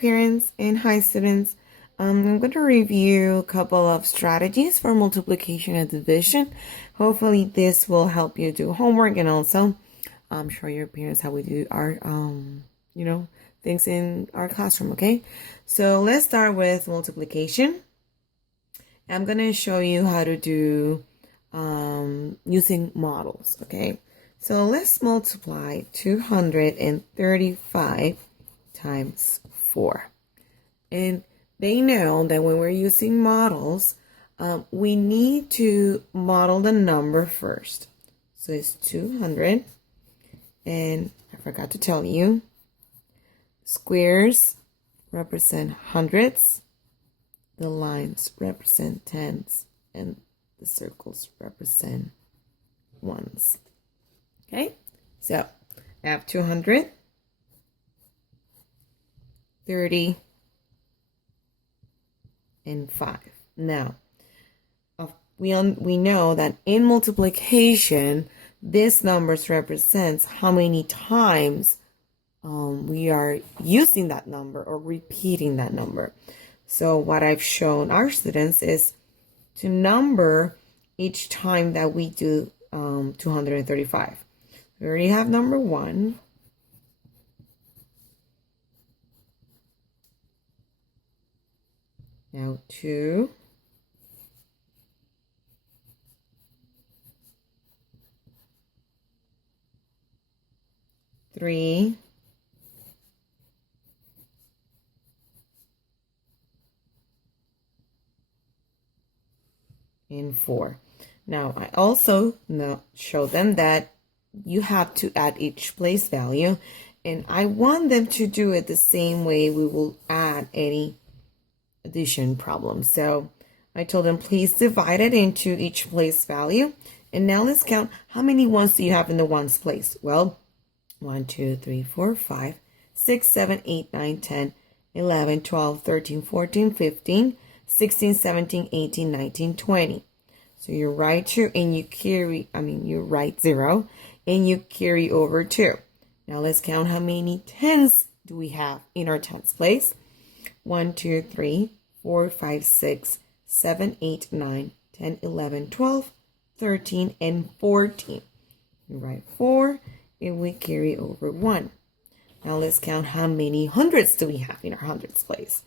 Parents and hi students. I'm going to review a couple of strategies for multiplication and division. Hopefully this will help you do homework and also show your parents how we do our things in our classroom, okay? So let's start with multiplication. I'm going to show you how to do using models, okay? So let's multiply 235 times 4. And they know that when we're using models, we need to model the number first. So it's 200. And I forgot to tell you, squares represent hundreds, the lines represent tens, and the circles represent ones. Okay, so I have 200, 30, and 5. Now, we know that in multiplication, this numbers represents how many times we are using that number or repeating that number. So what I've shown our students is to number each time that we do 235. We already have number 1. Now 2. 3. And 4. Now I also show them that you have to add each place value, and I want them to do it the same way we will add any addition problem. So I told them, please divide it into each place value. And now let's count how many ones do you have in the ones place? Well, 1, 2, 3, 4, 5, 6, 7, 8, 9, 10, 11, 12, 13, 14, 15, 16, 17, 18, 19, 20. So you write 2 and you write 0 and you carry over 2. Now let's count how many tens do we have in our tens place. 1, 2, 3, 4, 5, 6, 7, 8, 9, 10, 11, 12, 13, and 14. You write 4 and we carry over 1. Now let's count how many hundreds do we have in our hundreds place.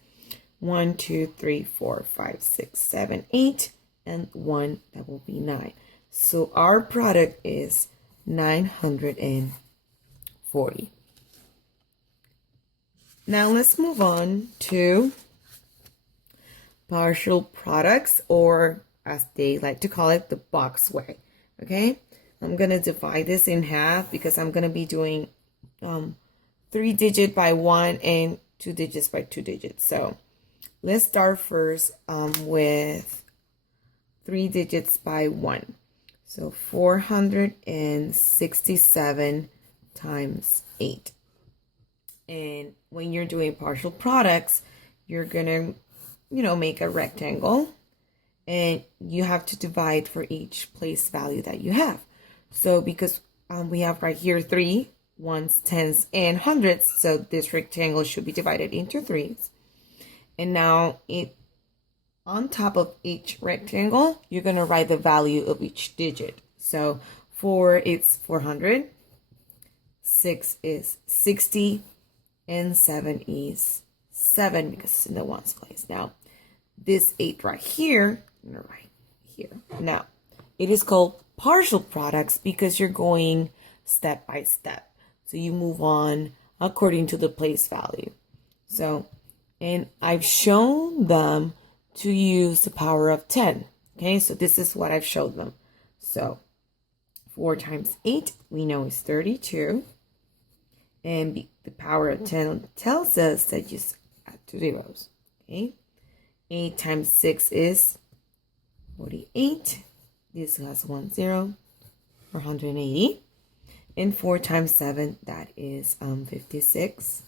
1, 2, 3, 4, 5, 6, 7, 8, and 1, that will be 9. So our product is 940. Now let's move on to partial products, or as they like to call it, the box way. Okay, I'm gonna divide this in half because I'm gonna be doing 3 digit by 1 and 2 digits by 2 digits. So let's start first with 3 digits by 1. So 467 times 8. And when you're doing partial products, you're gonna, make a rectangle, and you have to divide for each place value that you have. So because we have right here 3, ones, tens, and hundreds, so this rectangle should be divided into 3s. And now on top of each rectangle, you're gonna write the value of each digit. So 4 is 400, 6 is 60, and 7 is 7 because it's in the ones place. Now, this 8 right here, I'm gonna write here. Now, it is called partial products because you're going step by step. So you move on according to the place value. So, and I've shown them to use the power of 10. Okay, so this is what I've showed them. So 4 times 8, we know is 32. And the power of 10 tells us that just add 2 zeros. Okay, 8 times 6 is 48. This has 1 0, 480. And 4 times 7, that is 56.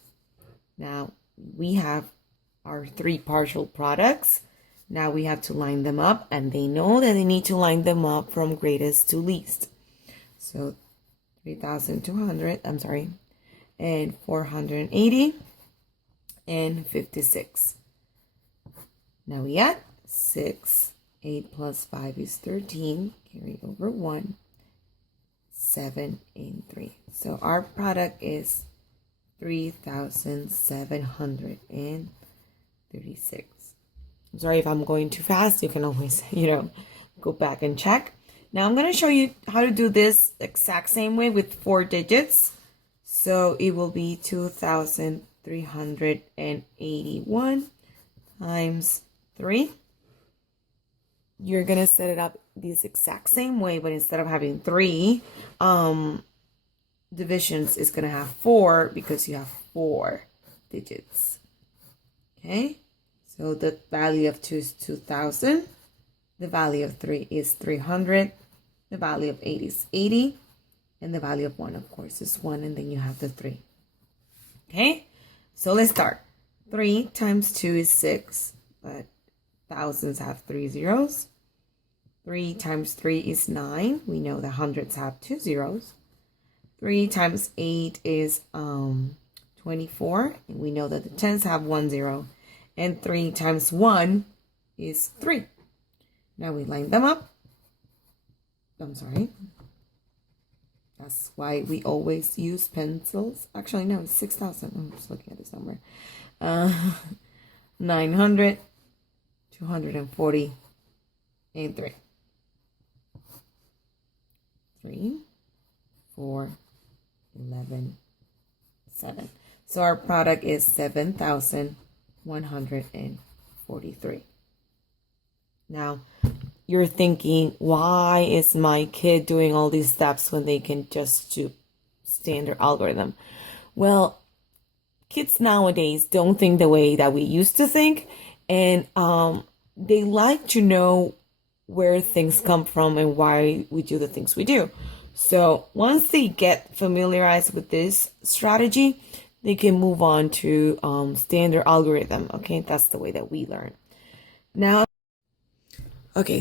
Now we have our 3 partial products. Now we have to line them up, and they know that they need to line them up from greatest to least. So 3,200, and 480 and 56. Now we add 6. 8 plus 5 is 13. Carry over 1. 7 and 3. So our product is 3,736. I'm sorry if I'm going too fast. You can always, go back and check. Now I'm going to show you how to do this exact same way with 4 digits. So it will be 2,381 times 3. You're going to set it up this exact same way, but instead of having 3 divisions, it's going to have 4 because you have 4 digits. Okay? So the value of 2 is 2,000. The value of 3 is 300. The value of 8 is 80. And the value of 1, of course, is 1. And then you have the 3. Okay? So let's start. 3 times 2 is 6. But thousands have 3 zeros. 3 times 3 is 9. We know that hundreds have 2 zeros. 3 times 8 is 24. And we know that the tens have 1 zero. And 3 times 1 is 3. Now we line them up. I'm sorry. That's why we always use pencils. Actually, no, it's 6,000. I'm just looking at this number. 900, 240, and 3. 3, 4, 11, 7. So our product is 7,143. Now, you're thinking, why is my kid doing all these steps when they can just do standard algorithm? Well, kids nowadays don't think the way that we used to think, and they like to know where things come from and why we do the things we do. So once they get familiarized with this strategy, they can move on to standard algorithm. Okay, that's the way that we learn. Now,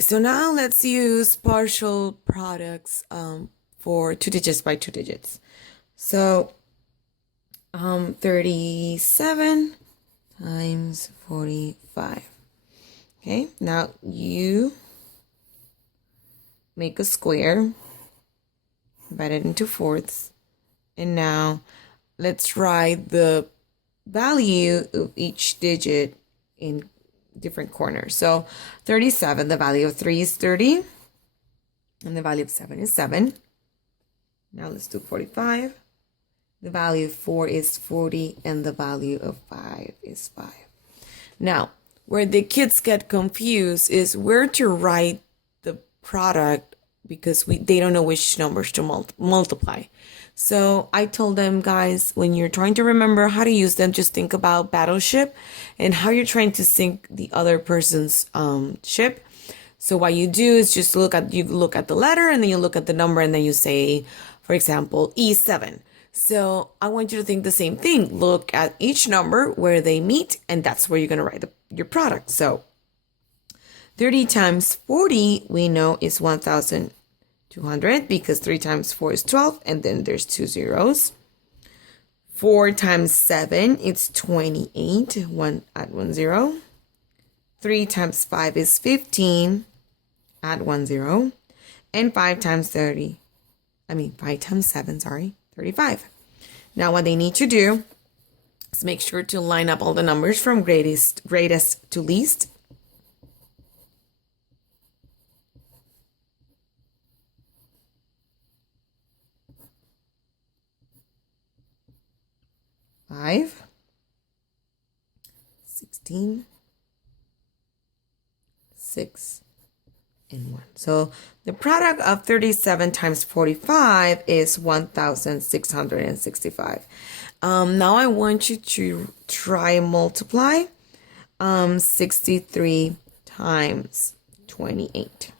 so now let's use partial products for 2 digits by 2 digits. So 37 times 45. Okay, now you make a square, divide it into fourths, and now let's write the value of each digit in different corners. So 37, the value of 3 is 30, and the value of 7 is 7. Now let's do 45. The value of 4 is 40, and the value of 5 is 5. Now, where the kids get confused is where to write the product because they don't know which numbers to multiply. So I told them, guys, when you're trying to remember how to use them, just think about Battleship and how you're trying to sync the other person's ship. So what you do is just look at the letter, and then you look at the number, and then you say, for example, E7. So I want you to think the same thing. Look at each number where they meet, and that's where you're going to write your product. So 30 times 40, we know is 1,200 because 3 times 4 is 12, and then there's 2 zeros. 4 times 7, it's 28, add 1 zero. 3 times 5 is 15, add 1 zero. And 5 times 7, 35. Now what they need to do is make sure to line up all the numbers from greatest to least. Five, 16, 6, and 1. So the product of 37 times 45 is 1,665. Now I want you to try and multiply 63 times 28.